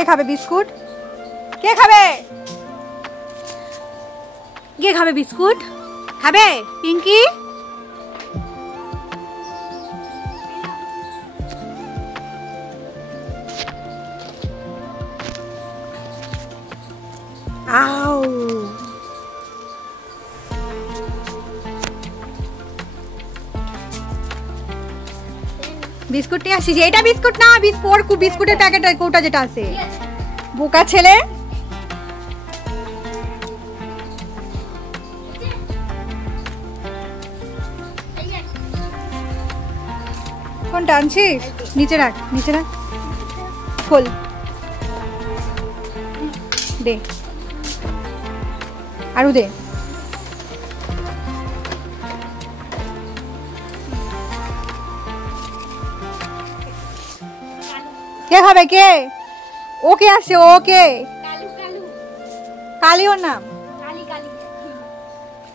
কে খাবে বিস্কুট? কে খাবে? কে খাবে বিস্কুট? খাবে পিঙ্কি? আউ বিস্কুট নিয়ে আসিস? এটা বিস্কুট না, বিস্কুটের প্যাকেট কোটা যেটা আছে। বোকা ছেলে। কোনটা আনছিস? নিচে রাখ, নিচে রাখ। খোল, দে আরো দে। কে খাবে? কে? ওকে আসছে, ওকে কালি ওর নাম।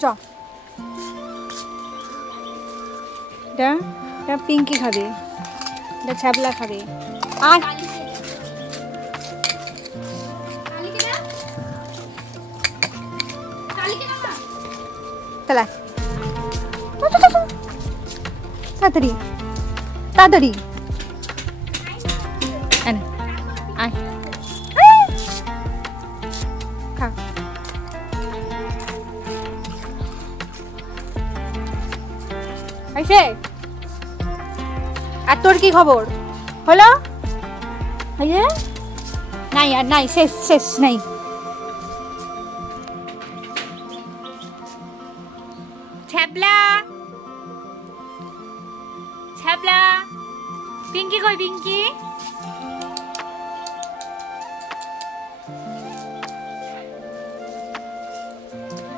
চ এটা পিঙ্কি খাবে, এটা ছ্যাবলা খাবে। আর তাড়াতাড়ি তাড়াতাড়ি আর তোর কি খবর হলো? নাই আর নাই, শেষ শেষ নাই। ছ্যাবলা ছ্যাবলা পিঙ্কি কই? পিঙ্কি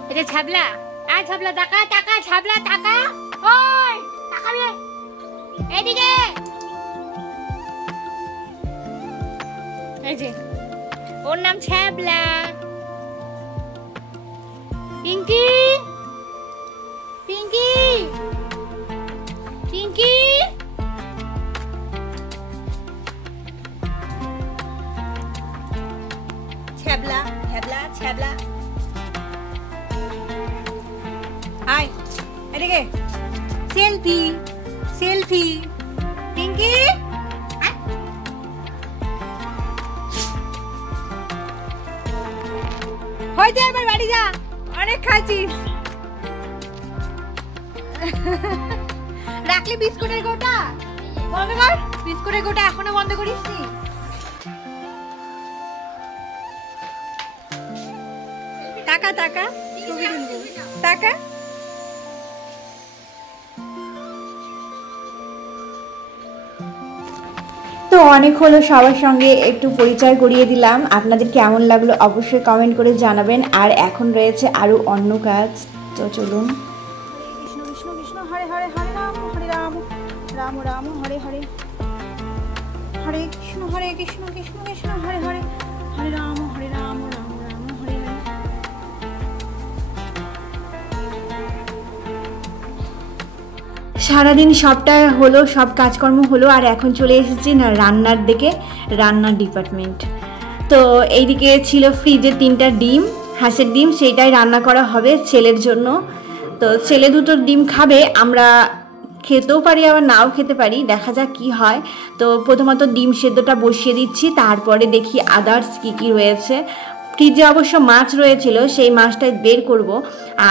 এটা ছ্যাবলা। আর ছ্যাবলা টাকা টাকা, ছ্যাবলা টাকা, ওই তাকাবি এদিকে। এই যে ওর নাম ছ্যাবলা। পিঙ্কি পিঙ্কি পিঙ্কি ছ্যাবলা ছ্যাবলা ছ্যাবলা আয় এদিকে। Selfie selfie. পিঙ্কি হয়ে যায়, এবার বাড়ি যা, অনেক খাচ্ছিস। রাখলি বিস্কুটের গোটা? বন্ধ কর বিস্কুটের গোটা, এখনো বন্ধ করিস নি? টাকা টাকা টাকা। তো অনেক হলো, সবার সঙ্গে একটু পরিচয় করিয়ে দিলাম। আপনাদের কেমন লাগলো অবশ্যই কমেন্ট করে জানাবেন। আর এখন রয়েছে আরও অন্য কাজ, তো চলুন। কৃষ্ণ কৃষ্ণ কৃষ্ণ হরে হরে, হরে রাম রাম রাম হরে হরে, হরে কৃষ্ণ কৃষ্ণ কৃষ্ণ হরে হরে, হরে রাম রাম রাম হরে হরে। সারাদিন সবটা হলো, সব কাজকর্ম হলো, আর এখন চলে এসেছি না রান্নার দিকে, রান্নার ডিপার্টমেন্ট। তো এইদিকে ছিল ফ্রিজে 3টা ডিম, হাঁসের ডিম, সেইটাই রান্না করা হবে ছেলের জন্য। তো ছেলে দুটো ডিম খাবে, আমরা খেতেও পারি আবার নাও খেতে পারি, দেখা যাক কি হয়। তো প্রথমত ডিম সেদ্ধটা বসিয়ে দিচ্ছি, তারপরে দেখি আদার্স কী রয়েছে। ফ্রিজে অবশ্য মাছ রয়েছিল, সেই মাছটা বের করব।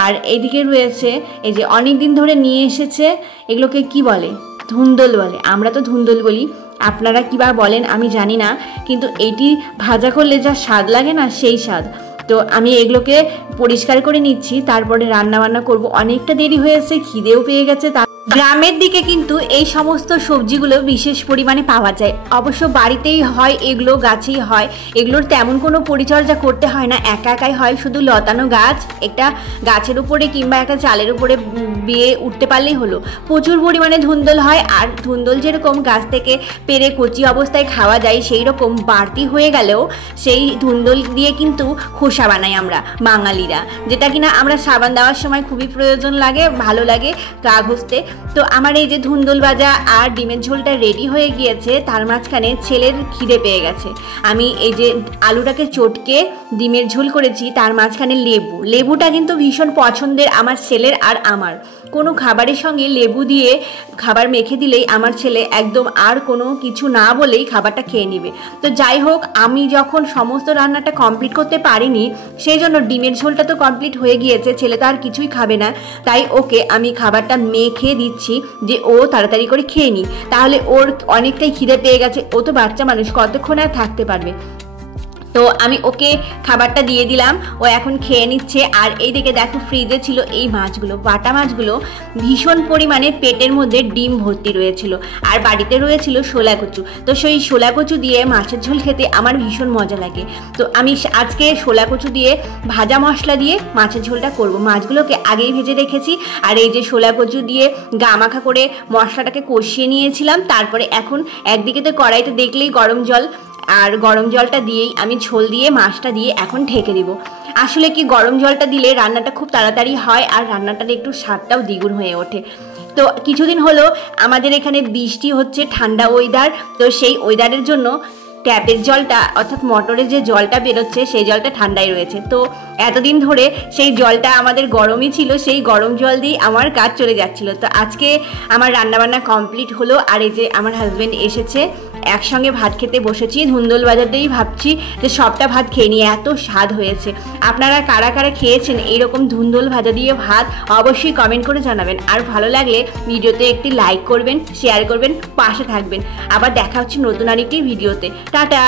আর এইদিকে রয়েছে এই যে অনেক দিন ধরে নিয়ে এসেছে, এগুলোকে কি বলে? ধুন্দল বলে, আমরা তো ধুন্দল বলি, আপনারা কী বা বলেন আমি জানি না, কিন্তু এটি ভাজা করলে যা স্বাদ লাগে না, সেই স্বাদ। তো আমি এগুলোকে পরিষ্কার করে নিচ্ছি, তারপরে রান্না বান্না করব। অনেকটা দেরি হয়েছে, খিদেও পেয়ে গেছে। গ্রামের দিকে কিন্তু এই সমস্ত সবজিগুলো বিশেষ পরিমাণে পাওয়া যায়, অবশ্য বাড়িতেই হয়, এগুলো গাছেই হয়, এগুলোর তেমন কোনো পরিচর্যা করতে হয় না, একা একাই হয়, শুধু লতানো গাছ একটা গাছের উপরে কিংবা একটা চালের উপরে বেয়ে উঠতে পারলেই হলো। প্রচুর পরিমাণে ধুন্দল হয়, আর ধুন্দল যেরকম গাছ থেকে পেরে কচি অবস্থায় খাওয়া যায়, সেই রকম বাড়তি হয়ে গেলেও সেই ধুন্দল দিয়ে কিন্তু খোসা বানাই আমরা বাঙালিরা, যেটা কিনা আমরা সাবান দেওয়ার সময় খুবই প্রয়োজন লাগে, ভালো লাগে গা ঘষতে। তো আমার এই যে ধুন্দুল ভাজা আর ডিমের ঝোলটা রেডি হয়ে গিয়েছে, তার মাঝখানে ছেলের খিদে পেয়ে গেছে। আমি এই যে আলুটাকে চটকে ডিমের ঝোল করেছি, তার মাঝখানে লেবুটা কিন্তু ভীষণ পছন্দের আমার ছেলের আর আমার। কোনো খাবারের সঙ্গে লেবু দিয়ে খাবার মেখে দিলেই আমার ছেলে একদম আর কোনো কিছু না বলেই খাবারটা খেয়ে নেবে। তো যাই হোক, আমি যখন সমস্ত রান্নাটা কমপ্লিট করতে পারিনি, সেই জন্য ডিমের ঝোলটা তো কমপ্লিট হয়ে গিয়েছে, ছেলে তো আর কিছুই খাবে না, তাই ওকে আমি খাবারটা মেখে দিচ্ছি যে ও তাড়াতাড়ি করে খেয়ে নি, তাহলে ওর অনেকটাই খিদে পেয়ে গেছে, ও তো বাচ্চা মানুষ, কতক্ষণ আর থাকতে পারবে। তো আমি ওকে খাবারটা দিয়ে দিলাম, ও এখন খেয়ে নিচ্ছে। আর এইদিকে দেখো ফ্রিজে ছিল এই মাছগুলো, বাটা মাছগুলো, ভীষণ পরিমাণে পেটের মধ্যে ডিম ভর্তি রয়েছিল, আর বাড়িতে রয়েছিল শোলা কচু। তো সেই শোলা কচু দিয়ে মাছের ঝোল খেতে আমার ভীষণ মজা লাগে। তো আমি আজকে শোলা কচু দিয়ে ভাজা মশলা দিয়ে মাছের ঝোলটা করব। মাছগুলোকে আগেই ভেজে রেখেছি, আর এই যে শোলা কচু দিয়ে গামাখা করে মশলাটাকে কষিয়ে নিয়েছিলাম। তারপরে এখন একদিকে তো কড়াইতে দেখলেই গরম জল, আর গরম জলটা দিয়েই আমি ঝোল দিয়ে মাছটা দিয়ে এখন ঢেকে দিব। আসলে কি, গরম জলটা দিলে রান্নাটা খুব তাড়াতাড়ি হয় আর রান্নাটার একটু স্বাদটাও দ্বিগুণ হয়ে ওঠে। তো কিছুদিন হলো আমাদের এখানে বৃষ্টি হচ্ছে, ঠান্ডা ওয়েদার, তো সেই ওয়েদারের জন্য ট্যাপের জলটা অর্থাৎ মোটরের যে জলটা বেরোচ্ছে সেই জলটা ঠান্ডাই রয়েছে। তো এতদিন ধরে সেই জলটা আমাদের গরমই ছিল, সেই গরম জল দিয়ে আমার কাজ চলে যাচ্ছিল। তো আজকে আমার রান্নাবান্না কমপ্লিট হলো, আর এই যে আমার হাজব্যান্ড এসেছে, একসঙ্গে ভাত খেতে বসেছি। ধুন্দুল ভাজাতেই ভাবছি যে সবটা ভাত খেয়ে নিয়ে, এত স্বাদ হয়েছে। আপনারা কারা কারা খেয়েছেন এইরকম ধুন্দুল ভাজা দিয়ে ভাত, অবশ্যই কমেন্ট করে জানাবেন। আর ভালো লাগলে ভিডিওতে একটি লাইক করবেন, শেয়ার করবেন, পাশে থাকবেন। আবার দেখা হচ্ছে নতুন আরেকটি ভিডিওতে। টাটা।